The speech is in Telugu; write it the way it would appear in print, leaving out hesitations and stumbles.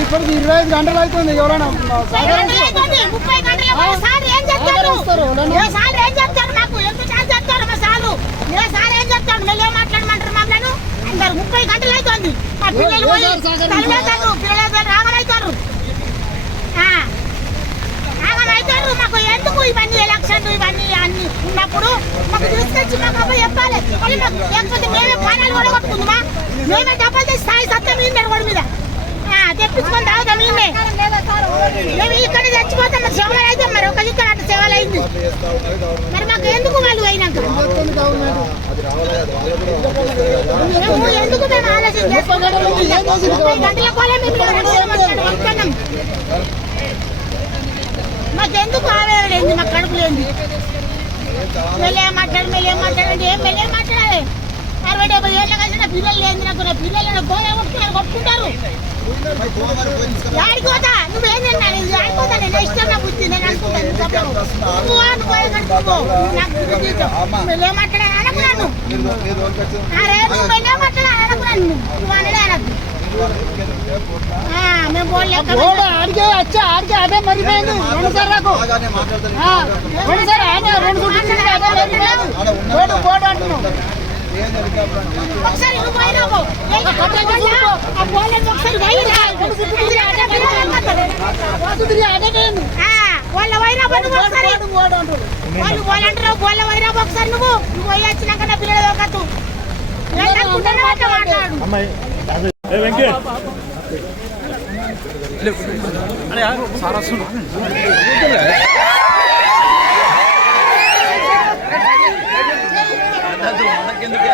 ఇప్పటికి 25 గంటలు అవుతుంది. ఎవరైనా మాట్లాడమంటారు మమ్మల్ని అందరు 30 గంటలు అవుతుంది. మా పిల్లలు రాగలవుతారు రాగలవుతారు. మాకు ఎందుకు ఇవన్నీ ఎలక్షన్లు ఇవన్నీ అన్ని ఉన్నప్పుడు మాకు తీసుకొచ్చి మాకు అబ్బాయి చెప్పాలి. లేకపోతే మేమే పానాలు కూడా కొట్టుకుందామా? మేమే డబ్బులు తెచ్చి స్థాయి సత్యం మీద రోడ్డు మీద తెప్పించుకొని తాగుతాం. మేము ఇక్కడ చచ్చిపోతాం. మరి సేవలు అయితే మరి ఒక ఇక్కడ అట్లా సేవలు అయింది. మరి మాకు ఎందుకు వాళ్ళు అయినాక మేము ఎందుకు మేము ఆలోచన చేసుకుంటాం? గంటల కోలే మేము మాకెందుకు ఆవేదన మాకు కడుపు లేంది. మెల్లేం మాట్లాడండి ఏం మెల్లేం మాట్లాడాలి. 60-70 ఏళ్ళ కలిసిన పిల్లలు లేదు. నాకు నా పిల్లలు పోలే కొట్టుకుంటారు కొట్టుకుంటారు. ఆడిపోతా నువ్వేంటన్నా ఆడిపోతా. నేను ఇష్టం నా బుద్ధి నేను అనుకుంటాను. మెల్లే మాట్లాడాను అనుకున్నాను. నువ్వు మెల్లే మాట్లాడాను అనుకున్నాను. నువ్వు అనడే అనకు. మేము ఆడికే వచ్చా ఆడికే అదే మరిపోయింది. 2 సార్లు నాకు 2 సార్లు అదే బోర్డు అంటున్నావు. ఒకసారి నువ్వు పోయినావు వాళ్ళ వైరాబాను ఒకసారి వాళ్ళు పోలంటారు. వాళ్ళ వైరాబు ఒకసారి నువ్వు పోయి వచ్చినాక నా పిల్లలు ఒకతు మాట్లాడు. మనకెందుకు